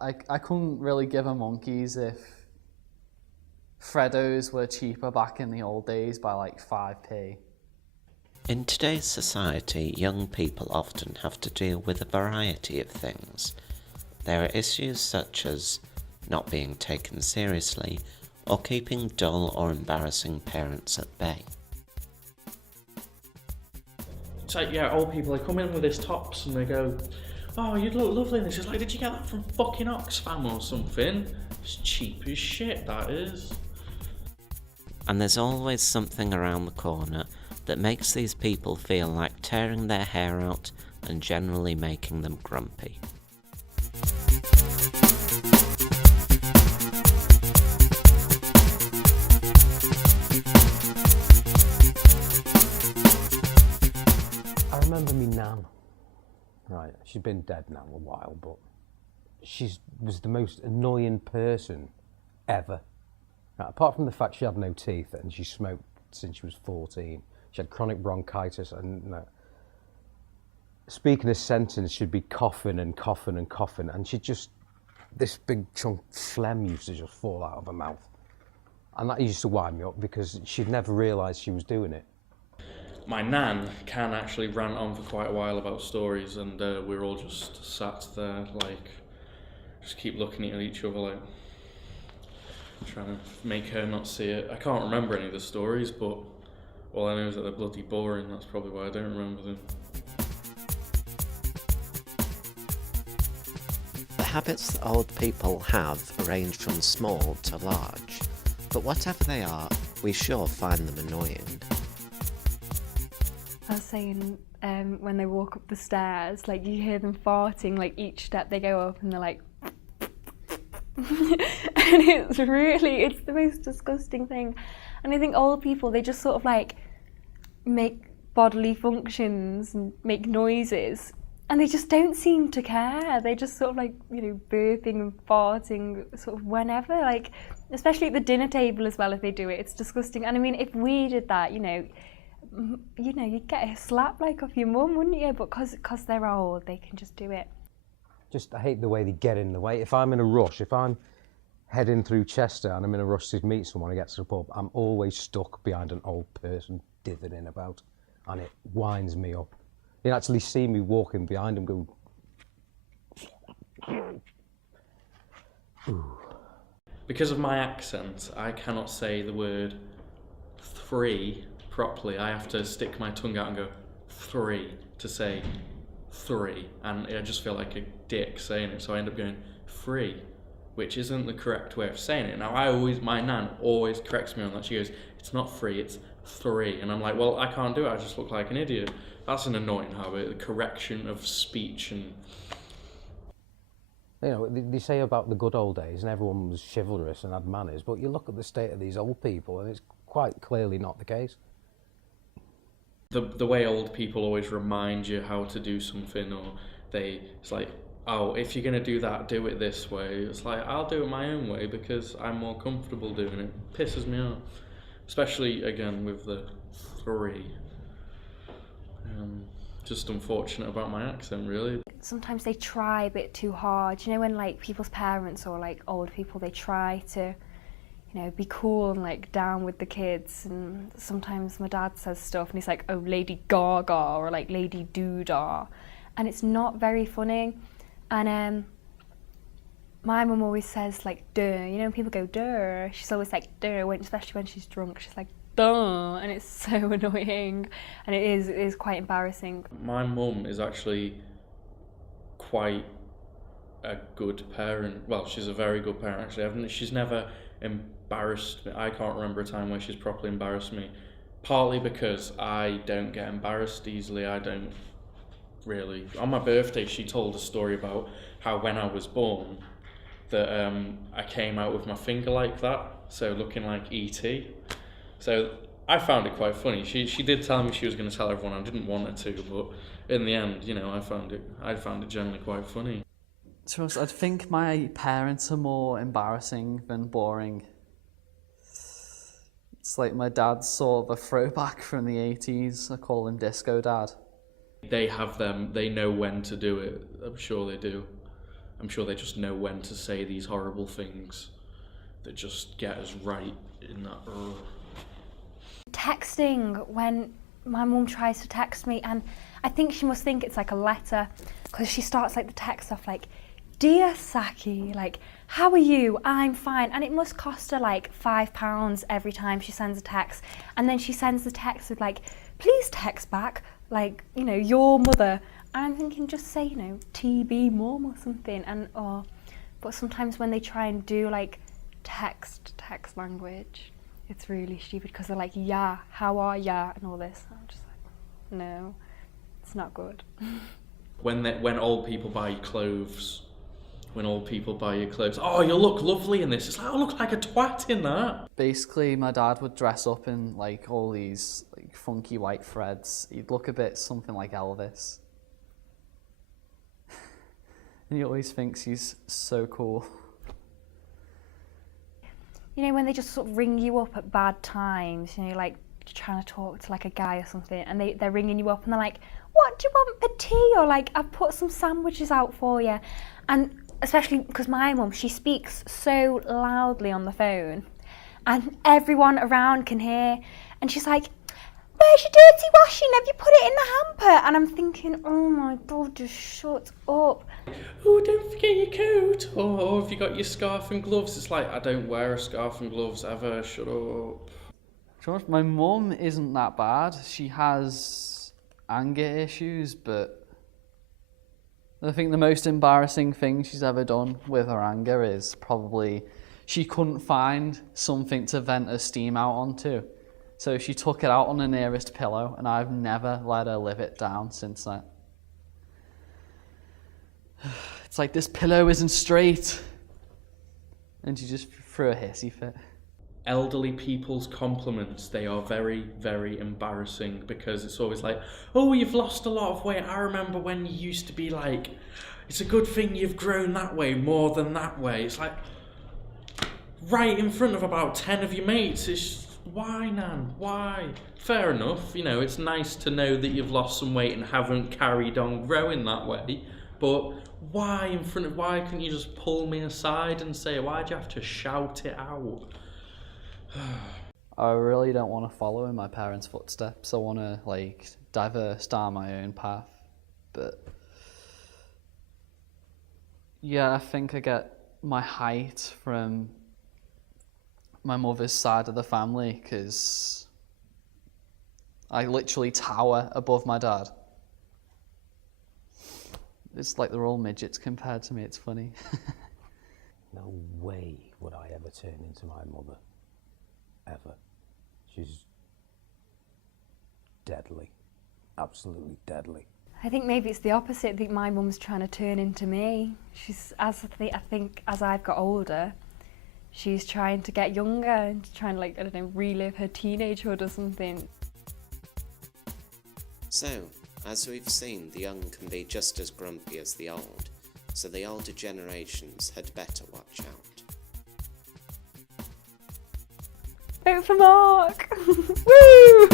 I couldn't really give a monkeys if Freddos were cheaper back in the old days by like 5p. In today's society, young people often have to deal with a variety of things. There are issues such as not being taken seriously or keeping dull or embarrassing parents at bay. It's like, yeah, old people, they come in with these tops and they go, oh, you look lovely in this. It's like, did you get that from fucking Oxfam or something? It's cheap as shit, that is. And there's always something around the corner that makes these people feel like tearing their hair out and generally making them grumpy. I remember me nan. Right, she's been dead now a while, but she was the most annoying person ever. Right, apart from the fact she had no teeth and she smoked since she was 14, she had chronic bronchitis and speaking a sentence she'd be coughing and coughing and coughing, and she'd just, this big chunk of phlegm used to just fall out of her mouth. And that used to wind me up because she'd never realised she was doing it. My nan can actually rant on for quite a while about stories, and we're all just sat there, like, just keep looking at each other, like, trying to make her not see it. I can't remember any of the stories, but all I know is that they're bloody boring. That's probably why I don't remember them. The habits that old people have range from small to large, but whatever they are, we sure find them annoying. I was saying, when they walk up the stairs, like you hear them farting, like each step they go up and they're like, and it's the most disgusting thing. And I think old people, they just sort of like make bodily functions and make noises, and they just don't seem to care. They just sort of like, burping and farting sort of whenever, like, especially at the dinner table as well, if they do it, it's disgusting. And I mean, if we did that, you'd get a slap like off your mum, wouldn't you? But because they're old, they can just do it. I hate the way they get in the way. If I'm in a rush, if I'm heading through Chester and I'm in a rush to meet someone and get to the pub, I'm always stuck behind an old person dithening about, and it winds me up. You can actually see me walking behind them go, ooh. Because of my accent, I cannot say the word three properly. I have to stick my tongue out and go three to say three, and I just feel like a dick saying it, so I end up going free, which isn't the correct way of saying it. Now my nan always corrects me on that. She goes, it's not free, it's three, and I'm like, well, I can't do it, I just look like an idiot. That's an annoying habit, the correction of speech. And they say about the good old days and everyone was chivalrous and had manners, but you look at the state of these old people and it's quite clearly not the case. The way old people always remind you how to do something, or it's like, oh, if you're going to do that, do it this way. It's like, I'll do it my own way because I'm more comfortable doing it. It pisses me off. Especially, again, with the three. Just unfortunate about my accent, really. Sometimes they try a bit too hard. When like people's parents or like old people, they try to be cool and like down with the kids, and sometimes my dad says stuff and he's like, oh, Lady Gaga, or like Lady Doodah, and it's not very funny. And my mum always says like duh, when people go duh, she's always like duh, especially when she's drunk, she's like duh, and it's so annoying, and it is quite embarrassing. My mum is actually quite a good parent. Well, she's a very good parent actually. She's never embarrassed me. I can't remember a time where she's properly embarrassed me, partly because I don't get embarrassed easily. I don't really. On my birthday, she told a story about how when I was born that I came out with my finger like that, so looking like E.T. So I found it quite funny. She did tell me she was going to tell everyone. I didn't want her to, but in the end, I found it generally quite funny. To be honest, I think my parents are more embarrassing than boring. It's like my dad's sort of a throwback from the 80s. I call him Disco Dad. They have them, they know when to do it. I'm sure they do. I'm sure they just know when to say these horrible things that just get us right in that. Texting, when my mum tries to text me, and I think she must think it's like a letter, because she starts like the text off like, "Dear Saki, like, how are you? I'm fine." And it must cost her like £5 every time she sends a text. And then she sends the text with like, "Please text back, like, you know, your mother." And I'm thinking, just say, you know, TB mum or something. And but sometimes when they try and do like text language, it's really stupid, because they're like, "Yeah, how are ya?" and all this. I'm just like, no, it's not good. When old people buy you clothes, oh, you look lovely in this. It's like, I look like a twat in that. Basically, my dad would dress up in like all these like funky white threads. He'd look a bit something like Elvis. And he always thinks he's so cool. You know, when they just sort of ring you up at bad times, you know, like trying to talk to like a guy or something, and they're ringing you up and they're like, "What do you want for tea?" Or like, "I've put some sandwiches out for you." And especially because my mum, she speaks so loudly on the phone and everyone around can hear, and she's like, "Where's your dirty washing? Have you put it in the hamper?" And I'm thinking, oh my God, just shut up. "Oh, don't forget your coat." "Oh, have you got your scarf and gloves?" It's like, I don't wear a scarf and gloves ever, shut up. George, my mum isn't that bad. She has anger issues, but I think the most embarrassing thing she's ever done with her anger is probably she couldn't find something to vent her steam out onto. So she took it out on the nearest pillow, and I've never let her live it down since then. It's like, "This pillow isn't straight." And she just threw a hissy fit. Elderly people's compliments, they are very, very embarrassing, because it's always like, "Oh, you've lost a lot of weight. I remember when you used to be like, it's a good thing you've grown that way more than that way." It's like, right in front of about 10 of your mates. It's, why, Nan? Why? Fair enough, you know, it's nice to know that you've lost some weight and haven't carried on growing that way, but why couldn't you just pull me aside and say, why'd you have to shout it out? I really don't want to follow in my parents' footsteps. I want to like diverse down my own path. But yeah, I think I get my height from my mother's side of the family, because I literally tower above my dad. It's like they're all midgets compared to me. It's funny. No way would I ever turn into my mother. Ever. She's deadly. Absolutely deadly. I think maybe it's the opposite. I think my mum's trying to turn into me. I think as I've got older, she's trying to get younger and trying to, like, I don't know, relive her teenagehood or something. So, as we've seen, the young can be just as grumpy as the old, so the older generations had better watch out. Vote for Mark! Woo!